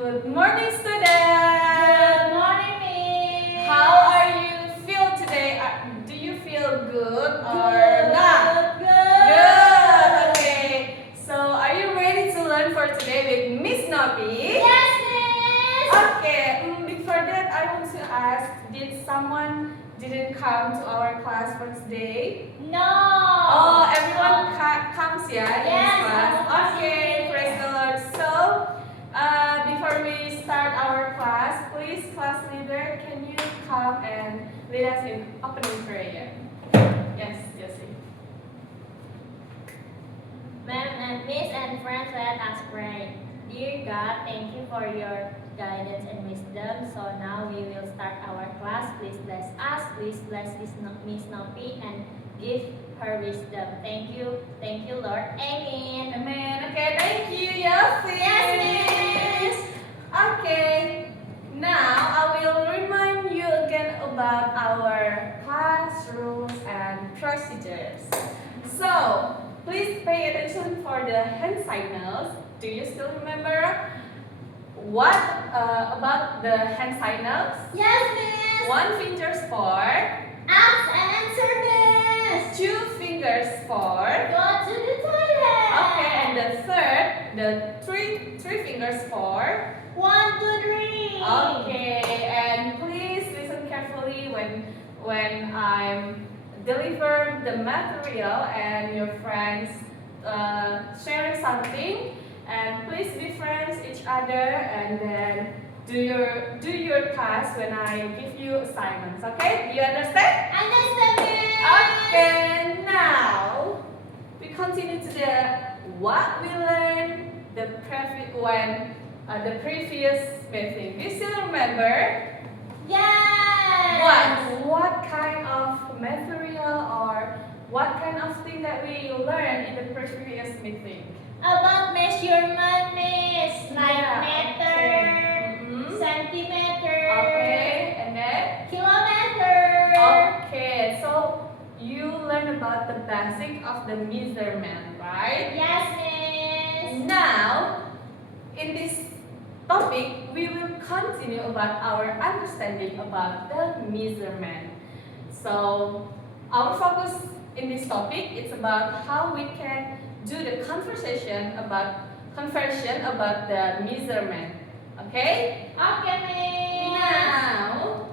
Good morning, students. Good morning, Miss. How are you feel today? Do you feel good or not? Good. Okay. So, are you ready to learn for today with Miss Novi? Yes, Miss. Okay. Before that, I want to ask: did someone didn't come to our class for today? No. Oh, everyone comes, yeah, in Yes, this class. everyone Okay, comes. praise the Lord. So, before we start our class, please, class leader, can you come and lead us in opening prayer? Yes, Jessie. Ma'am and Miss and friends, let us pray. Dear God, thank you for your guidance and wisdom. So now we will start our class. Please bless us. Please bless Miss Novi and give her wisdom. Thank you, Lord. Amen. Amen. Okay, thank you, Jessie. Yes, Miss. Okay, now I will remind you again about our class rules and procedures. So, please pay attention for the hand signals. Do you still remember what about the hand signals? Yes, Miss. One fingers for, Ask and answer, Miss. 2 fingers for, Go to the toilet. okay, and the third, the three fingers for. 1, 2, 3. Okay, and please listen carefully when I'm deliver the material and your friends sharing something. And please be friends each other, and then do your task when I give you assignments. Okay? Do you understand? Understand, Miss. Okay. Now we continue to the what we learned the previous meeting. Do you still remember? Yes. What kind of material or what kind of thing that we learned in the previous meeting? About measurement, Miss. Like Yeah, meter, okay. Mhm. centimeter, Okay, and then? kilometer. Okay, so you learn about the basic of the measurement, right? Yes, Miss. Now, in this topic, we will continue about our understanding about the measurement. So, our focus in this topic is about how we can do the conversion about the measurement. Okay? Okay, Miss. Now,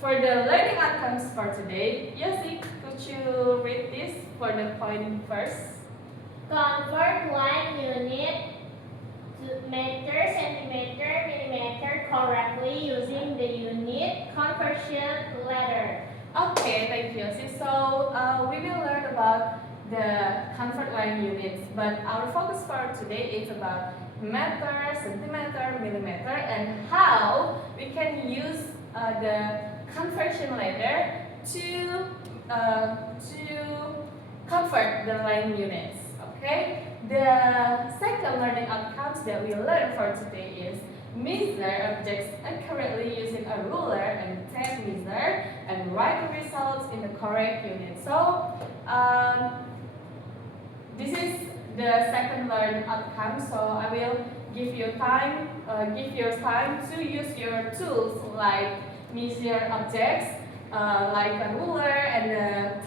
for the learning outcomes for today, Yossi, could you read this for the point first? Convert one unit to meter, centimeter, millimeter correctly using the unit conversion letter. Okay, thank you. So we will learn about the convert line units, but our focus for today is about meter, centimeter, millimeter, and how we can use the conversion letter to convert the line units. Okay. The second learning outcomes that we learn for today is measure objects accurately using a ruler and tape measure and write the results in the correct unit. So this is the second learning outcome. So I will give you time to use your tools like measure objects like a ruler and a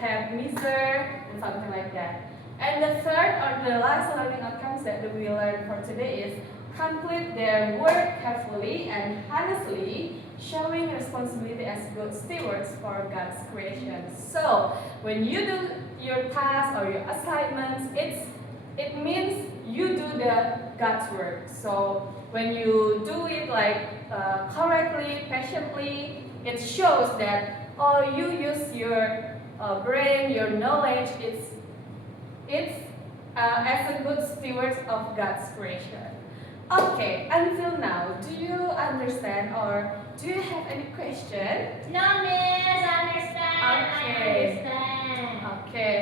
tape measure and something like that. And the third or the last learning outcomes that we learn for today is complete their work carefully and honestly, showing responsibility as good stewards for God's creation. So, when you do your tasks or your assignments, it means you do the God's work. So, when you do it like correctly, patiently, it shows that you use your brain, your knowledge. It's as a good steward of God's creation. Okay, until now, do you understand or do you have any question? No, Miss. Understand. Okay. I understand. Okay.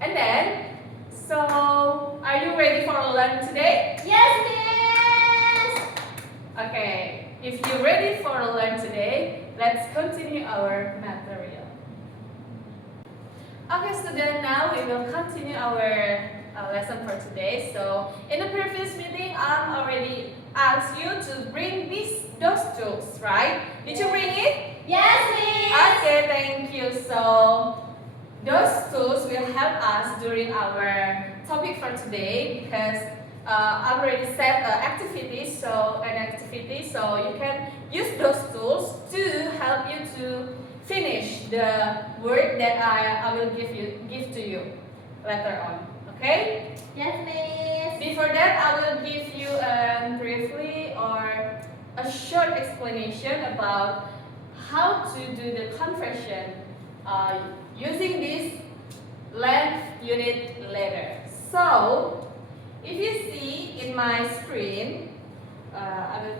And then, so are you ready for learn today? Yes, Miss. Okay. If you're ready for learn today, let's continue our material. Okay, student, now we will continue our lesson for today. So, in the previous meeting, I'm already asked you to bring those tools, right? Did you bring it? Yes, Miss. Okay, thank you. So those tools will help us during our topic for today because I already set an activity, so you can use those tools to help you to finish the word that I will give to you later on. Okay? Yes, Miss. Before that, I will give you briefly or a short explanation about how to do the conversion using this length unit letter. So, if you see in my screen, I will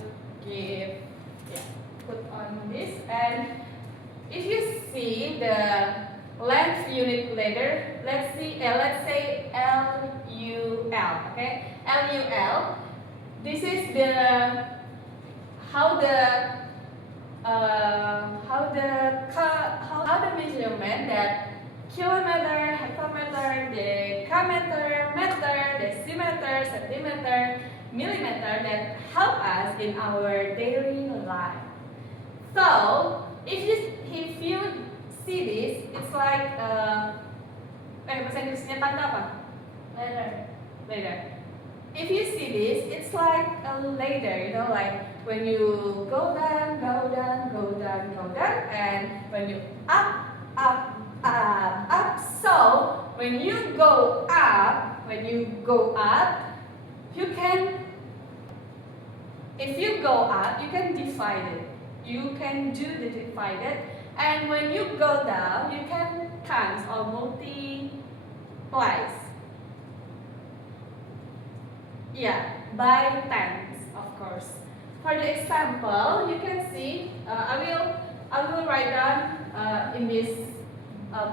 put on this, and if you see the length unit letter, let's say LUL, okay? LUL. This is how the measurement that kilometer, hectometer, decameter, meter, decimeter, centimeter, millimeter that help us in our daily life. So if you see this, it's like bahasa Inggrisnya tanda apa? Ladder. If you see this, it's like a ladder, you know, like when you go down, and when you up. So when you go up, you can. If you go up, you can divide it. You can do the divided, and when you go down, you can times or multiply. Yeah, by tens, of course. For the example, you can see. I will write down in this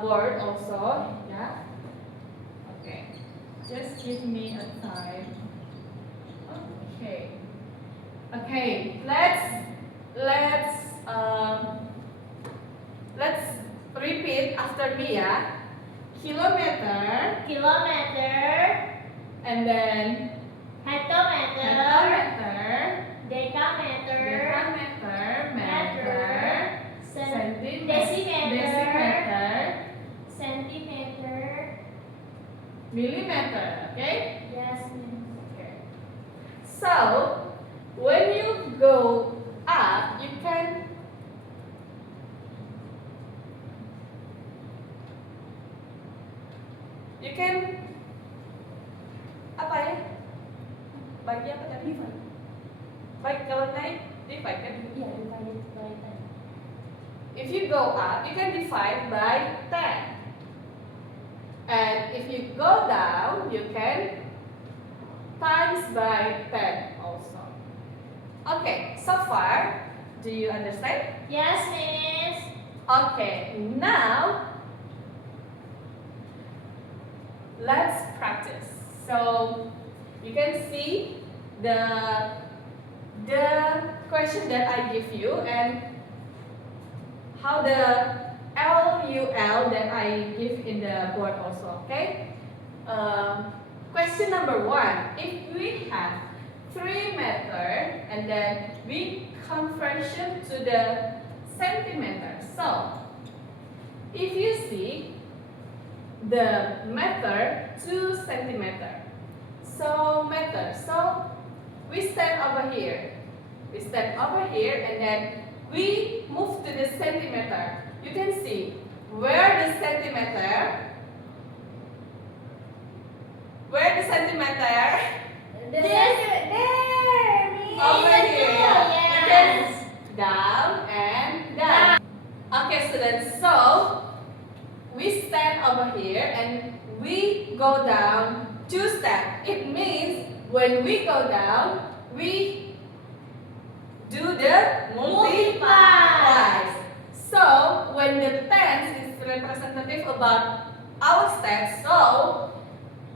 board also. Yeah. Okay. Just give me a time. Okay. Okay. Let's repeat after me, yeah. Kilometer, and then hectometer, decameter, meter, decimeter, centimeter, millimeter. Okay. yes, Miss. Okay. So when you go up, you can apa ya? Bagi apa tadi? Baik kalau naik divide kan? Yeah, divided by 10. If you go up, you can divide by 10. And if you go down, you can times by 10 also. Okay, so far, do you understand? Yes, Miss. Okay, now let's practice. So you can see the question that I give you and how the LUL that I give in the board also. Okay. Question number 1. If we have 3 meter and then we conversion to the centimeter. So if you see the meter to centimeter. So meter. So we stand over here. And then we move to the centimeter. You can see where the centimeter. There, Over here. Yes. You can down and down. Okay, students. So we stand over here and we go down 2 steps. It means when we go down, we do the multiply. So when the tens is representative about our steps, so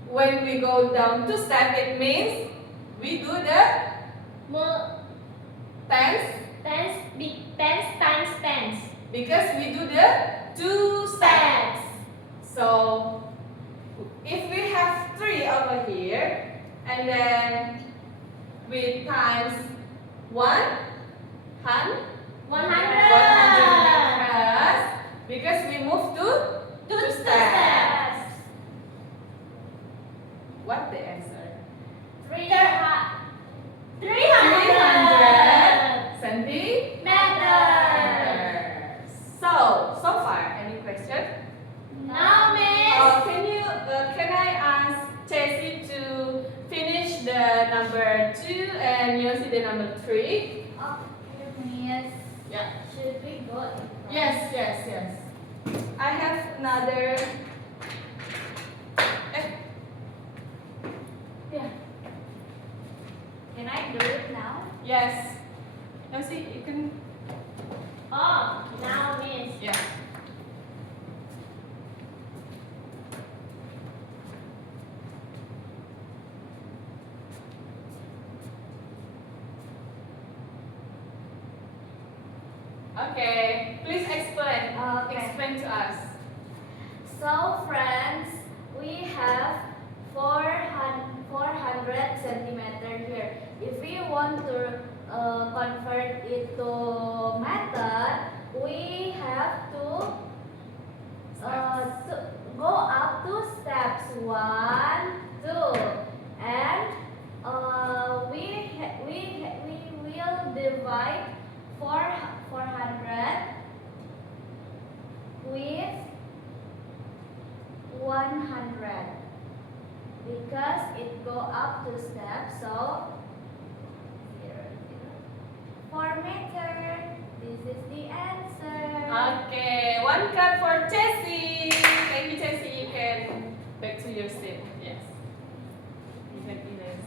when we go down 2 steps, it means we do the tens tens times tens. because we do the 2 steps. So if we have 3 over here and then with times 100 100 meters because we move to Two steps. steps. What the answer? 300 centimeters. So far, any question? No, miss. Can I ask Jessie to finish the number 2 and Yossi the number 3? Okay, miss. Yeah. Should we go? Yes. I have another. Yeah. Can I do it now? Yes. Yossi, you can. Oh, now, miss. Yeah. Okay. Please explain. Okay. Explain to us. So, friends, we have 400 centimeter here. If we want to convert it to meter, we have to go up 2 steps. 1, 2, and we will divide 400 with 100 because it go up 2 steps, so 4 meter. This is the answer. Okay, 1 clap for Jessie. Thank you, Jessie. You can back to your seat. Yes. You can do this.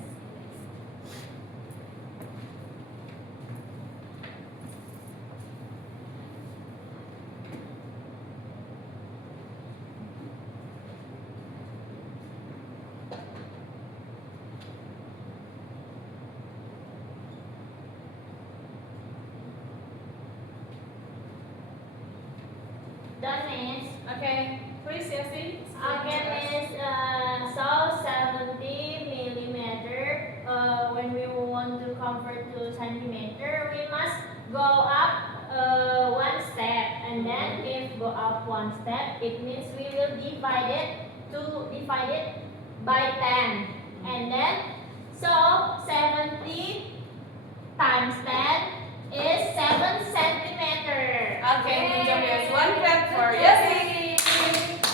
Done, miss. Okay, please, Jessie. Okay, miss. So 70 millimeter. When we want to convert to centimeter, we must go up 1 step, and then if go up 1 step, it means we will divide it by 10, and then so 70 times 10 is 7 centimeter. Okay, good job, Yossi. 1 clap for Yossi.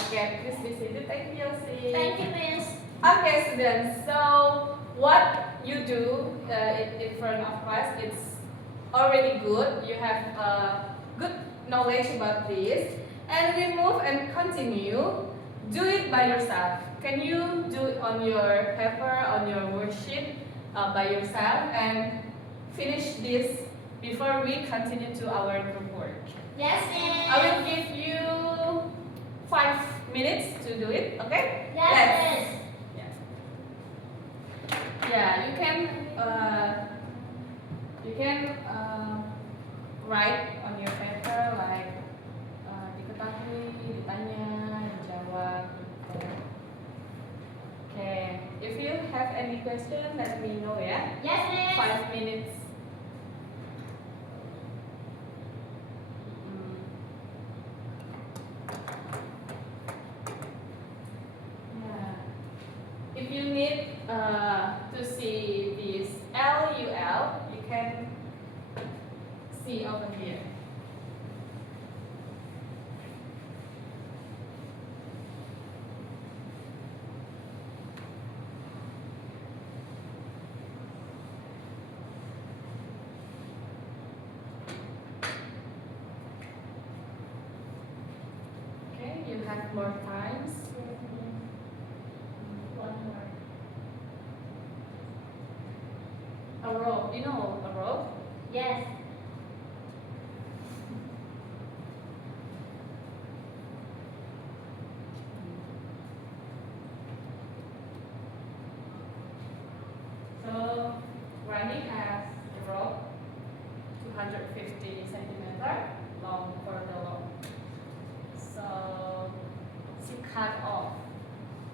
Okay, please be seated. Thank you, Yossi. Thank you, miss. Okay, students. So what you do in front of class, it's already good. You have good knowledge about this, and we move and continue. Do it by yourself. Can you do it on your paper, on your worksheet by yourself, and finish this before we continue to our group work? Yes, miss. I will give you 5 minutes to do it. Okay? Yes, miss. Yeah, you can write on your paper like diketahui, ditanya, dijawab. Gitu. Okay, if you have any question, let me know ya. Yes, miss. 5 minutes. Yeah. If you need to see this LUL, you can see over here. Okay, you have more times. One more. A rope, you know a rope? Yes. So running has a rope 250 centimeter long for the rope. So she cut off.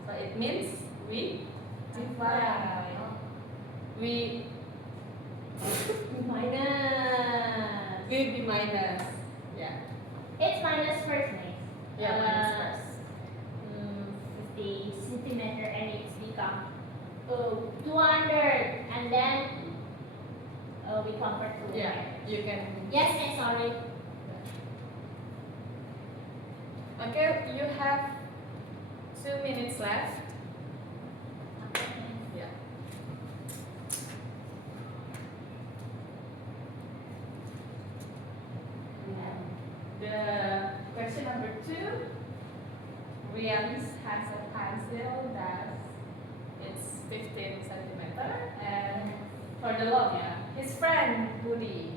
So it means we divide. We Minus. With the minus. Yeah. It's minus first, Miss. Yeah, minus first. 50 centimeter, and it's become 200, and then we convert to Yeah, meters. you can. Yes, Miss, sorry. Okay, you have 2 minutes left. Yeah. The question number 2. Rian has a pencil that it's 15 centimeter, and for the long, yeah, his friend Budi.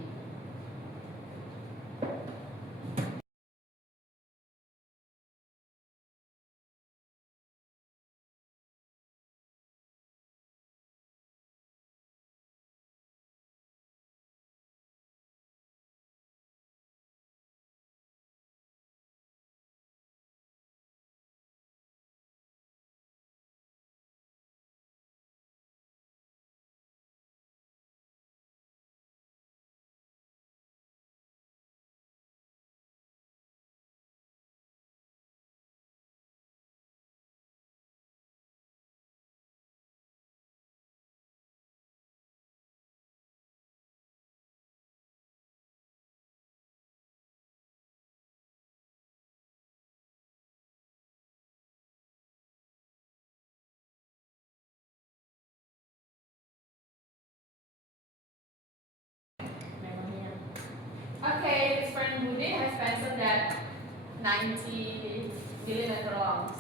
Okay, his friend Budi has pencil that 90 millimeter long.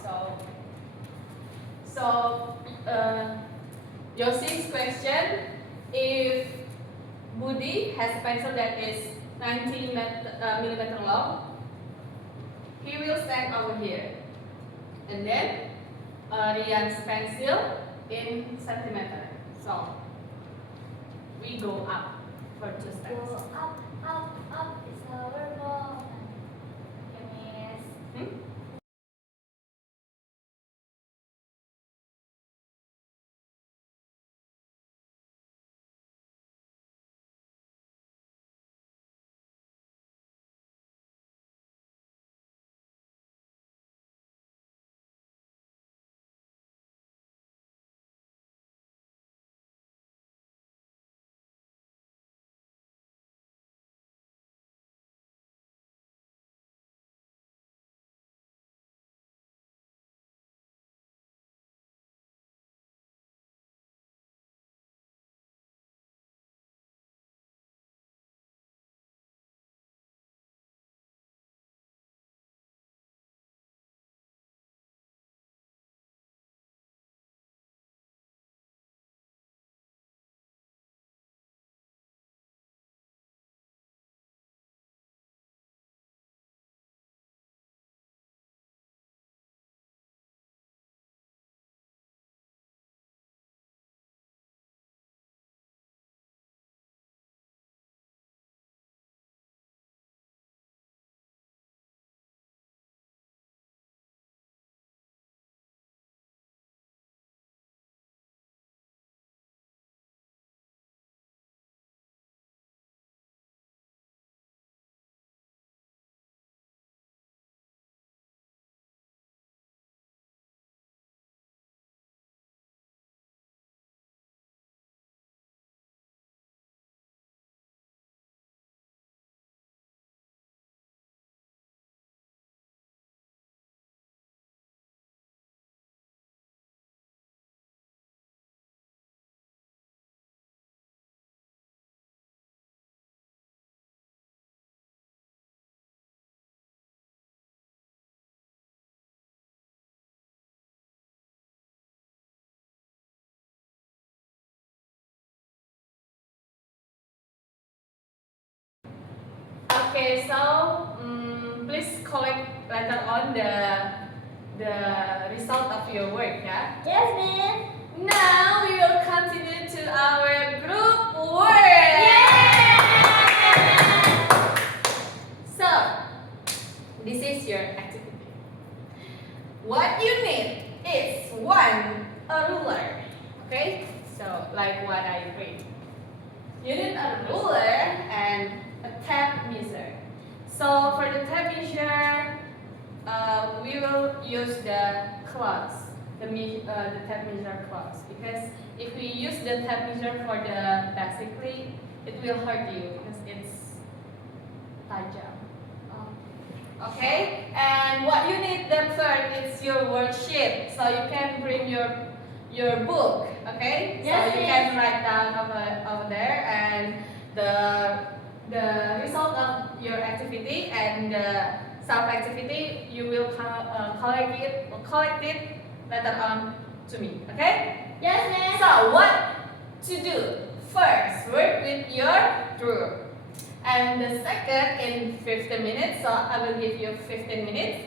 So Josie's question: if Budi has a pencil that is 90 millimeter long, he will stand over here, and then Rian's pencil in centimeter. So we go up for 2 steps. Go up, up, it's our ball. Okay, Miss. Okay, so please collect later on the result of your work, yeah? Yes, Miss. Now we will continue to our group work. So this is your activity. What you need is a ruler. Okay? So like what I read. You need a a ruler and a tape measure. So for the tape measure, we will use the cloths, the tape measure cloths, because if we use the tape measure for the basically, it will hurt you because it's tajam. Okay, and what you need the third is your worksheet, so you can bring your book. Okay, Yes, so you yes. can write down over there and the result of your activity and the self activity you will collect it later on to me. Okay. Yes, miss. So what to do? First, work with your group. And the second in 15 minutes, so I will give you 15 minutes.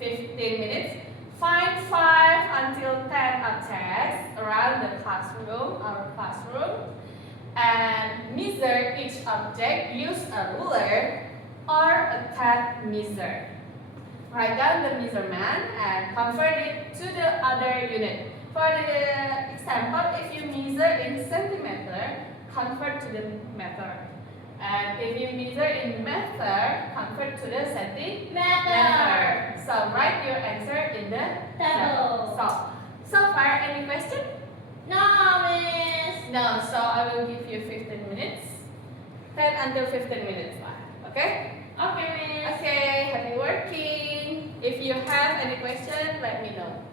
15 minutes. Find 5 until 10 objects around the classroom, our classroom. And measure each object. Use a ruler or a tape measure. Write down the measurement and convert it to the other unit. For the example, if you measure in centimeter, convert to the meter. And if you measure in meter, convert to the centimeter. So write your answer in the Table. So far, any question? No, miss. No, so I will give you 15 minutes. 10 until 15 minutes lah. Okay? Okay, miss. Okay, happy working. If you have any question, let me know.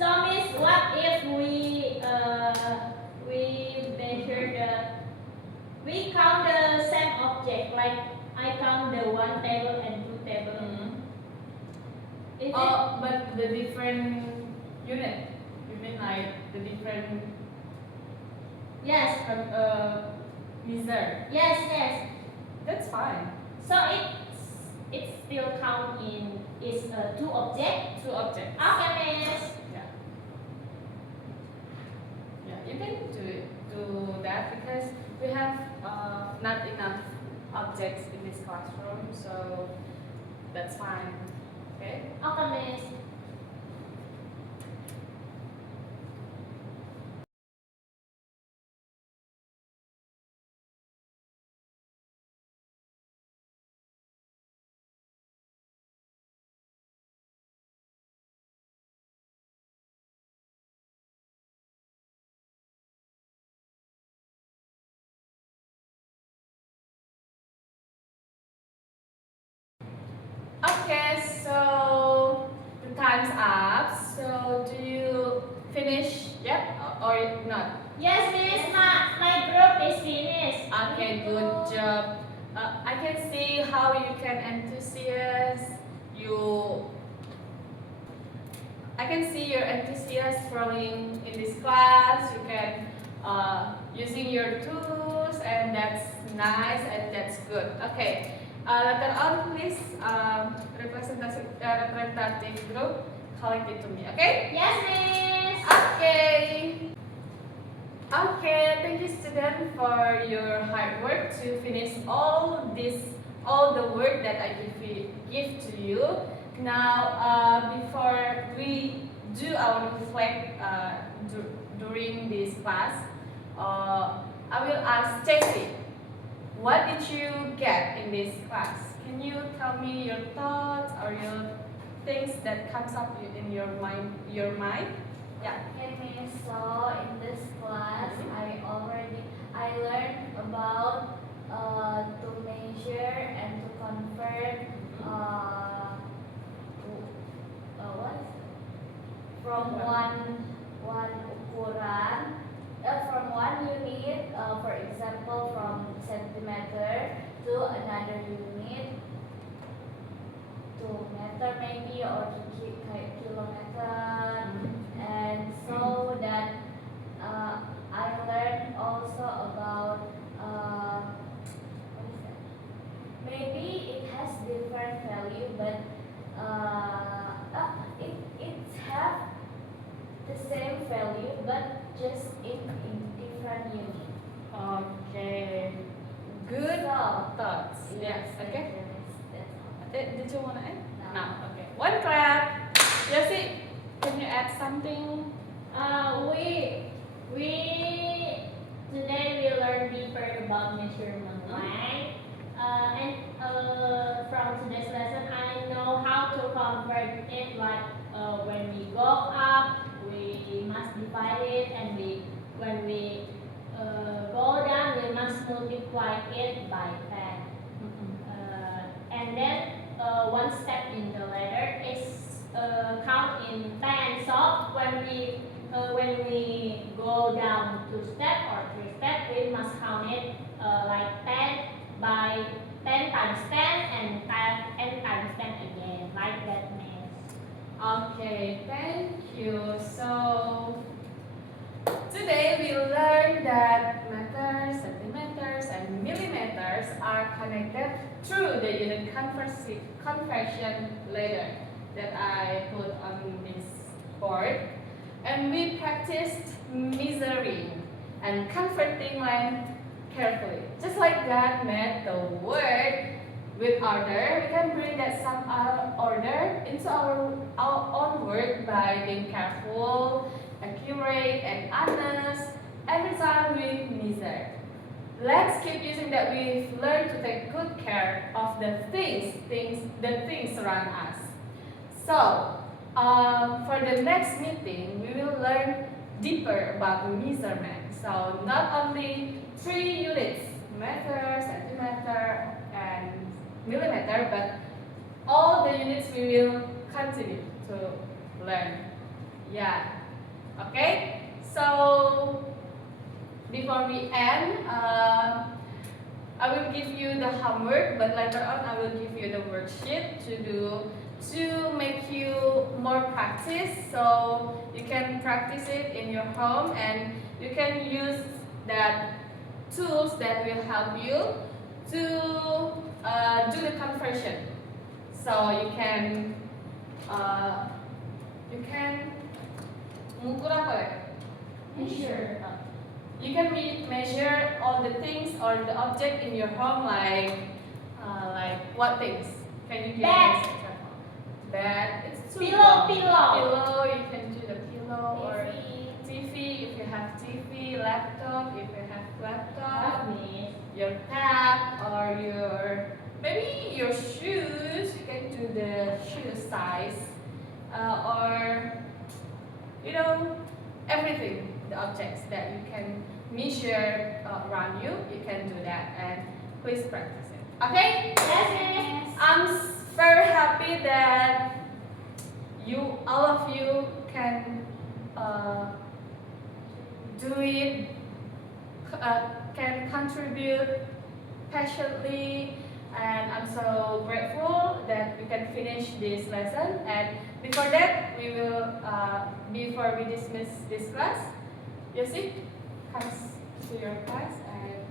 So Miss, what if we measure we count the same object, like I count the 1 table and 2 table. Is Oh, but the different unit. You mean like the different Yes. measure? Yes. That's fine. So it still count in is 2 object. 2 objects. Okay, Miss. Yeah, you can do that because we have not enough objects in this classroom, so that's fine. Okay. Okay, Miss. Okay, so the time's up. So do you finish yet or not? Yes, Miss. My group is finished. Okay, good job. I can see how you can enthusiast. I can see your enthusiasm growing in this class. You can using your tools, and that's nice and that's good. Okay. Later on, please, representative group, collect it to me, okay? Yes, Miss. Okay. Okay, thank you, student, for your hard work to finish all the work that I give to you. Now, before we do our reflect during this class, I will ask Jessie. What did you get in this class? Can you tell me your thoughts or your things that comes up in your mind? Yeah. Okay, Miss. So in this class, I learned about to measure and to convert what is it? From one ukuran from one unit, for example, from centimeter to another unit, to meter maybe, or to kilometer, and so that I learned also about what is that? Maybe it has different value, but it have the same value, but just in different unit. Okay. Good So, thoughts. Yes. Okay. That's all. Did you want to add? No. Okay. One clap. Jessie, can you add something? We today we learn deeper about measurement, right? From today's lesson, I know how to convert it. Like when we go up, we must divide it, and when we go down, we must multiply it by 10. And then one step in the ladder is count in 10. So when we go down 2 steps or 3 steps, we must count it like 10 by 10 times 10 and 10 times 10 again, like that, Miss. Okay, thank you. So today we learned that meters, centimeters, and millimeters are connected through the unit conversion ladder that I put on this board. And we practiced measuring and converting length carefully. Just like God made the word with order, we can bring that some order into our own work by being careful, accurate, and honest every time we measure. Let's keep using that we've learned to take good care of the things around us. So, for the next meeting, we will learn deeper about measurement. So, not only 3 units, meter, centimeter, and millimeter, but all the units we will continue to learn. Yeah. Okay. So before we end, I will give you the homework, but later on I will give you the worksheet to do to make you more practice. So you can practice it in your home and you can use that tools that will help you to do the conversion. So you can mengukur apa ya? Measure. You can measure all the things or the object in your home, like what things? Can you give Bed. us an example? Bed. It's too Pillow, long. pillow. Pillow. You can do the pillow or TV. TV if you have TV, laptop if you have laptop, Miss. your tab or your maybe your shoes. You can do the shoe size or everything, the objects that you can measure around you. You can do that and please practice it. Okay? Yes, Miss. I'm very happy that all of you can do it, can contribute passionately, and I'm so grateful that we can finish this lesson. And before that, before we dismiss this class, Yosif comes to your class and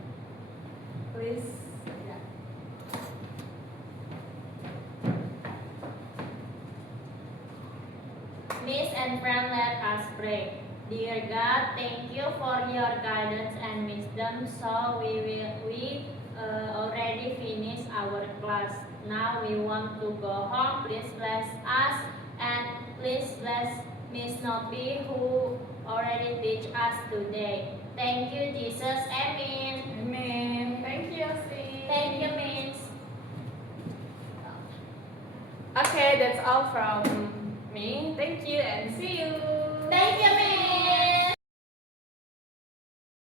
please. Miss and friend, let us pray. Dear God, thank you for your guidance and wisdom. So we already finished our class. Now we want to go home. Please bless us and please bless Miss Nopi who already teach us today. Thank you, Jesus. Amen. Amen. Thank you, Yosif. Thank you, Miss. Okay, that's all from me. Thank you and see you.